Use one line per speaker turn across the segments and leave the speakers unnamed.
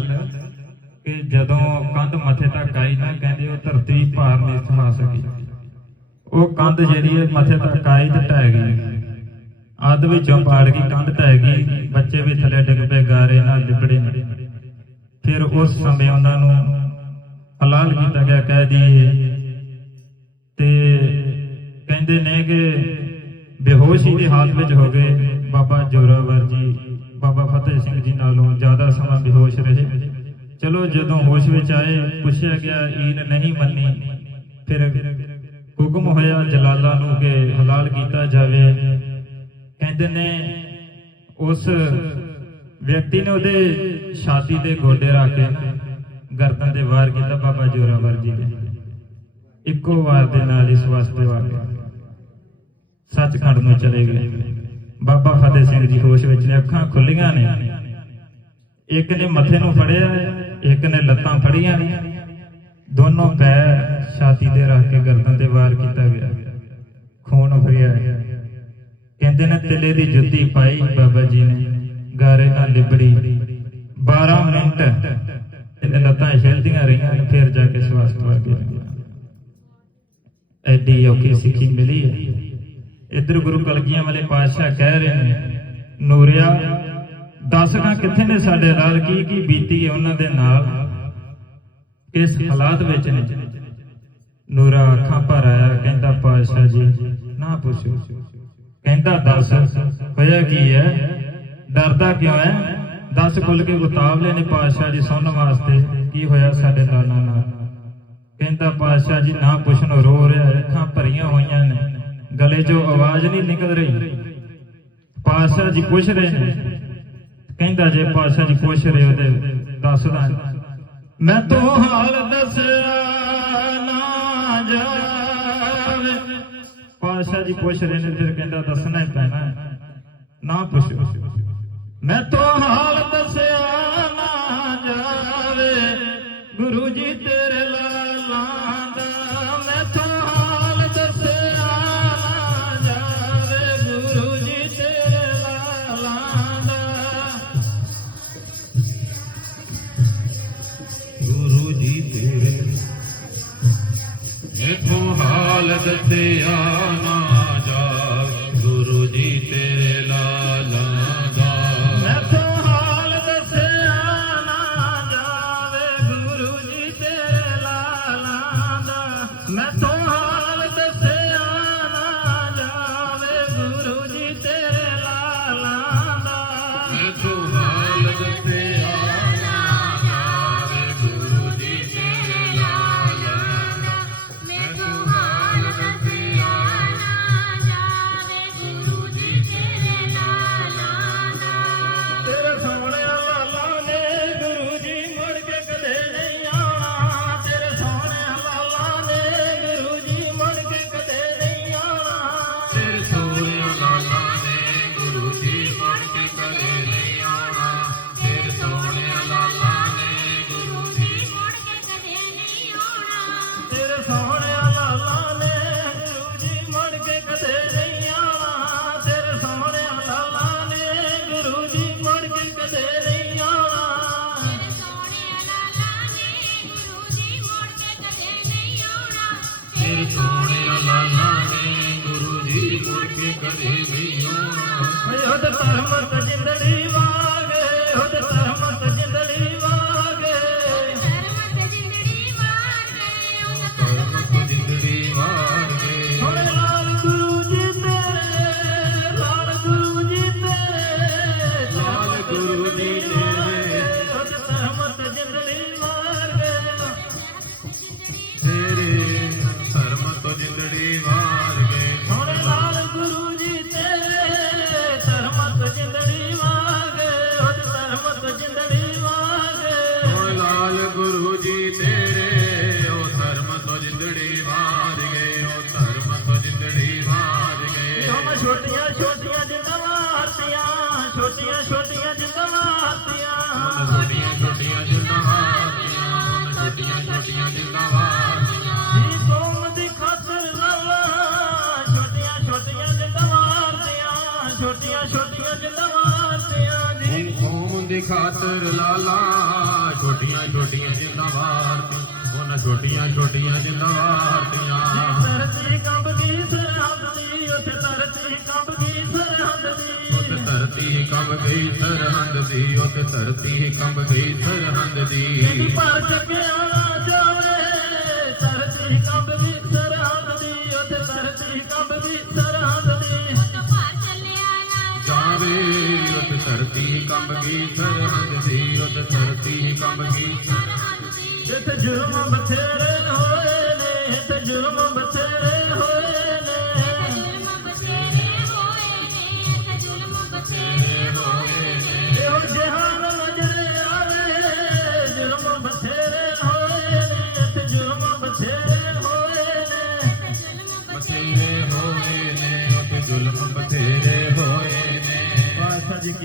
ਗੱਲ ਕਿ ਜਦੋਂ ਕੰਧ ਮੱਥੇ ਤੱਕ ਆਈ ਨਾ ਕਹਿੰਦੇ ਉਹ ਧਰਤੀ ਭਾਰ ਨਹੀਂ ਸਮਾ ਸਕੀ। ਉਹ ਕੰਧ ਜਿਹੜੀ ਹੈ ਮੱਥੇ ਤੱਕ ਆਈ ਤੇ ਢਹਿ ਗਈ। ਅੱਧ ਵਿੱਚੋਂ ਪਾੜ ਗਈ ਕੰਧ ਢਹਿ ਗਈ, ਬੱਚੇ ਵੀ ਥੱਲੇ ਡਿੱਗ ਪਏ, ਗਾਰੇ ਨਾਲ ਲਿਬੜੇ। ਫਿਰ ਉਸ ਸਮੇਂ ਉਹਨਾਂ ਨੂੰ ਹਲਾਲ ਕੀਤਾ ਗਿਆ, ਕਹਿ ਦਈਏ। ਤੇ ਕਹਿੰਦੇ ਨੇ ਕਿ ਬੇਹੋਸ਼ੀ ਦੀ ਹਾਲਤ ਵਿੱਚ ਹੋ ਗਏ ਬਾਬਾ ਜੋਰਾਵਰ ਜੀ। ਬਾਬਾ ਫਤਿਹ ਸਿੰਘ ਜੀ ਨਾਲੋਂ ਜ਼ਿਆਦਾ ਸਮਾਂ ਬੇਹੋਸ਼ ਰਹੇ। ਚਲੋ ਜਦੋਂ ਹੋਸ਼ ਵਿੱਚ ਆਏ, ਪੁੱਛਿਆ ਗਿਆ ਈਨ ਨਹੀਂ ਮੰਨੀ। ਫਿਰ ਹੁਕਮ ਹੋਇਆ ਜਲਾਲਾ ਨੂੰ ਕਿ ਹਲਾਲ ਕੀਤਾ ਜਾਵੇ। ਕਹਿੰਦੇ ਨੇ, ਉਸ ਵਿਅਕਤੀ ਨੇ ਉਹਦੇ ਛਾਤੀ ਤੇ ਗੋਡੇ ਰੱਖ ਕੇ ਗਰਦਨ ਤੇ ਵਾਰ ਕੀਤਾ, ਬਾਬਾ ਜੋਰਾਵਰ ਜੀ ਨੇ। ਇੱਕੋ ਵਾਰ ਦੇ ਨਾਲ ਇਸ ਵਾਸਤੇ ਆ ਸੱਚਖੰਡ ਨੂੰ ਚਲੇ ਗਏ। ਬਾਬਾ ਫਤਿਹ ਸਿੰਘ ਜੀ ਹੋਸ਼ ਵਿੱਚ ਨੇ, ਅੱਖਾਂ ਖੁੱਲੀਆਂ ਨੇ। ਇੱਕ ਨੇ ਮੱਥੇ ਨੂੰ ਫੜਿਆ, ਇੱਕ ਨੇ ਲੱਤਾਂ ਫੜੀਆਂ। ਨੇ ਦੋਨੋਂ ਪੈਰ ਛਾਤੀ ਤੇ ਰੱਖ ਕੇ ਗਰਦਨ ਤੇ ਵਾਰ ਕੀਤਾ ਗਿਆ। ਖੂਨ ਹੋਇਆ ਕਹਿੰਦੇ ਨੇ, ਤਿੱਲੇ ਦੀ ਜੁੱਤੀ ਪਾਈ ਬਾਬਾ ਜੀ ਨੇ, ਗਾਰੇ ਨਾਲ ਲਿਬੜੀ। 12 ਮਿੰਟ ਇਹਨੇ ਲੱਤਾਂ ਹਿਲਦੀਆਂ ਰਹੀਆਂ ਨੇ, ਫਿਰ ਜਾ ਕੇ ਸਵਾਸ ਪਾ ਗਿਆ। ਐਡੀ ਔਖੀ ਸਿੱਖੀ ਮਿਲੀ ਹੈ। ਇੱਧਰ ਗੁਰੂ ਕਲਗੀਆਂ ਵਾਲੇ ਪਾਤਸ਼ਾਹ ਕਹਿ ਰਹੇ ਨੇ, ਨੂਰਿਆ, ਦੱਸਗਾ ਕਿੱਥੇ ਨੇ ਸਾਡੇ ਨਾਲ? ਕੀ ਕੀ ਬੀਤੀ ਹੈ ਉਹਨਾਂ ਦੇ ਨਾਲ? ਕਿਸ ਹਾਲਾਤ ਵਿੱਚ ਨੇ? ਨੂਰਾ ਅੱਖਾਂ ਭਰ ਆਇਆ, ਕਹਿੰਦਾ, ਪਾਤਸ਼ਾਹ ਜੀ, ਨਾ ਪੁੱਛੋ। ਕਹਿੰਦਾ, ਦੱਸ, ਹੋਇਆ ਕੀ ਹੈ? ਡਰਦਾ ਕਿਉਂ ਹੈ? ਦੱਸ ਖੁੱਲ ਕੇ ਉਤਾਵਲੇ ਨੇ ਪਾਤਸ਼ਾਹ ਜੀ ਸੁਣਨ ਵਾਸਤੇ, ਕੀ ਹੋਇਆ ਸਾਡੇ ਨਾਨਾ ਨਾਲ? ਕਹਿੰਦਾ, ਪਾਤਸ਼ਾਹ ਜੀ, ਨਾ ਪੁੱਛਣ ਰੋ ਰਿਹਾ, ਅੱਖਾਂ ਭਰੀਆਂ ਹੋਈਆਂ ਨੇ। ਗਲੇ 'ਚੋਂ ਆਵਾਜ਼ ਨਹੀਂ ਨਿਕਲ ਰਹੀ ਪਾਤਸ਼ਾਹ ਜੀ ਪੁੱਛ ਰਹੇ ਨੇ ਕਹਿੰਦਾ ਜੇ ਪਾਤਸ਼ਾਹ ਜੀ ਪੁੱਛ ਰਹੇ ਉਹਦੇ ਦੱਸਦਾ ਮੈਂ ਤੋਂ ਹਾਲ ਦੱਸਿਆ ਨਾ ਜਾਵੇ ਪਾਤਸ਼ਾਹ ਜੀ ਪੁੱਛ ਰਹੇ ਨੇ ਫਿਰ ਕਹਿੰਦਾ ਦੱਸਣਾ ਹੀ ਪੈਣਾ ਨਾ ਪੁੱਛੋ ਮੈਂ ਤੋਂ ਹਾਲ ਦੱਸਿਆ ਨਾ ਜਾਵੇ ਗੁਰੂ ਜੀ ਤੇਰੇ
ਇਥੋਂ ਹਾਲਤ ਦੱਸਿਆ ਨਾ ਜਾ, ਗੁਰੂ ਜੀ ਤੇਰੇ ਲਾਲਾ ਦਾ।
ਮੈਂ ਤੋਂ ਹਾਲ ਦੱਸਿਆ ਨਾ ਜਾਵੇ, ਗੁਰੂ ਜੀ ਤੇਰੇ ਲਾਲਾਂ ਦਾ। ਮੈਂ
खुद सहमत जिंदड़ी मांगे खुद
सहमत ਛੋਟੀਆਂ ਛੋਟੀਆਂ ਜਿੰਦਾਂ ਮਾਰਤੀਆਂ ਛੋਟੀਆਂ ਛੋਟੀਆਂ ਜਿੰਦਾਂ
ਵਾਰਤੀਆਂ ਛੋਟੀਆਂ ਛੋਟੀਆਂ ਜਿੰਦਾਂ ਵਾਰਤੀਆਂ
ਜੀ ਕੌਮ ਦੀ ਖਾਤਰ ਲਾਲਾ ਛੋਟੀਆਂ ਛੋਟੀਆਂ ਜਿੰਦਾਂ ਮਾਰਤੀਆਂ ਛੋਟੀਆਂ ਛੋਟੀਆਂ ਜਿੰਦਾਂ ਮਾਰਤੀਆਂ ਜੀ।
ਕੌਮ ਦੀ ਖਾਤਰ ਲਾਲਾ ਛੋਟੀਆਂ ਛੋਟੀਆਂ ਜਿੰਦਾਂ ਵਾਰਤੀ ਉਹਨਾਂ ਛੋਟੀਆਂ ਛੋਟੀਆਂ ਜਿੰਦਾਂ ਵਾਰਤੀਆਂ
ਧਰਤੀ ਕੰਬ ਗਈ ਸਰਹੱਦ ਦੀ ਉੱਥੇ ਧਰਤੀ ਕੰਬ
ਧਰਤੀ ਕੰਬ ਗਈ ਸਰਹੰਦ ਦੀ ਉੱਤੇ ਧਰਤੀ ਕੰਬ ਗਈ ਸਰਹੰਦ ਦੀ।
ਪਰ ਚੱਕਿਆ ਨਾ ਜਾਵੇ ਧਰਤੀ ਕੰਬ ਗਈ ਸਰਹੱਦ ਦੀ ਉੱਥੇ ਧਰਤੀ ਕੰਬ ਗਈ ਸਰਹੱਦ ਦੀ।
ਤੋਂ ਭਾਰ
ਜਾਵੇ। ਉੱਤੇ ਧਰਤੀ ਕੰਬ ਗਈ ਸਰਹੰਦ ਦੀ ਉੱਤੇ ਧਰਤੀ ਕੰਬ ਗਈ।
ਸਰਹੱਦ ਦੀ।
ਇੱਥੇ ਜੁਰਮ ਬਥੇਰੇ ਹੋਏ ਨੇ ਇੱਥੇ ਜੁਰਮ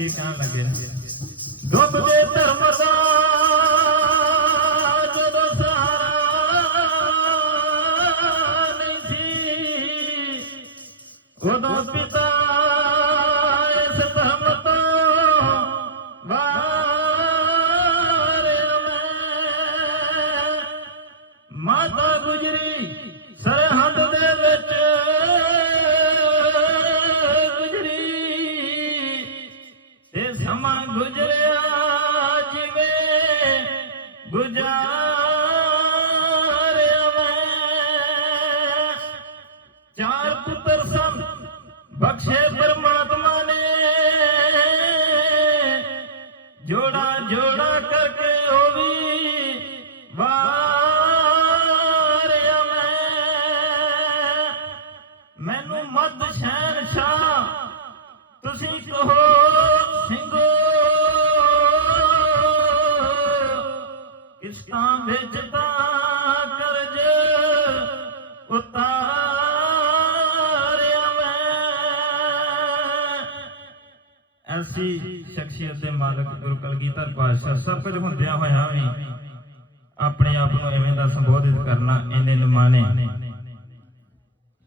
ڪڻ لڳي دکارا ان پتا ਬਖਸ਼ੇ ਪਰਮਾਤਮਾ ਨੇ, ਜੋੜਾ ਜੋੜਾ ਕਰਕੇ ਉਹ ਵੀ ਵਾਰਿਆ ਮੈਂ। ਮੈਨੂੰ ਮੱਧ ਸ਼ਹਿਰ ਸ਼ਾਹ ਤੁਸੀਂ ਕਹੋ ਸਿੰਘੋ, ਕਿਸ਼ਤਾਂ ਵਿੱਚ ਤਾਂ ਕਰਜ ਉਤਾਰਿਆ ਐਸੀ ਸ਼ਖਸੀਅਤ ਦੇ ਮਾਲਕ ਗੁਰੂ ਕਲਗੀਧਰ ਪਾਤਸ਼ਾਹ ਸਭ ਹੁੰਦਿਆਂ ਹੋਇਆਂ ਵੀ ਆਪਣੇ ਆਪ ਨੂੰ ਐਵੇਂ ਦਾ ਸੰਬੋਧਿਤ ਕਰਨਾ ਇਹਨੇ ਨਿਮਾਣੇ।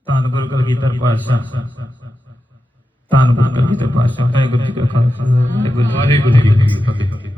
ਧੰਨ ਗੁਰੂ ਕਲਗੀਧਰ ਪਾਤਸ਼ਾਹ। ਧੰਨ ਗੁਰੂ ਕਲਗੀਧਰ ਪਾਤਸ਼ਾਹ। ਵਾਹਿਗੁਰੂ ਜੀ ਕਾ ਖਾਲਸਾ,
ਵਾਹਿਗੁਰੂ ਜੀ ਕੀ ਫਤਿਹ।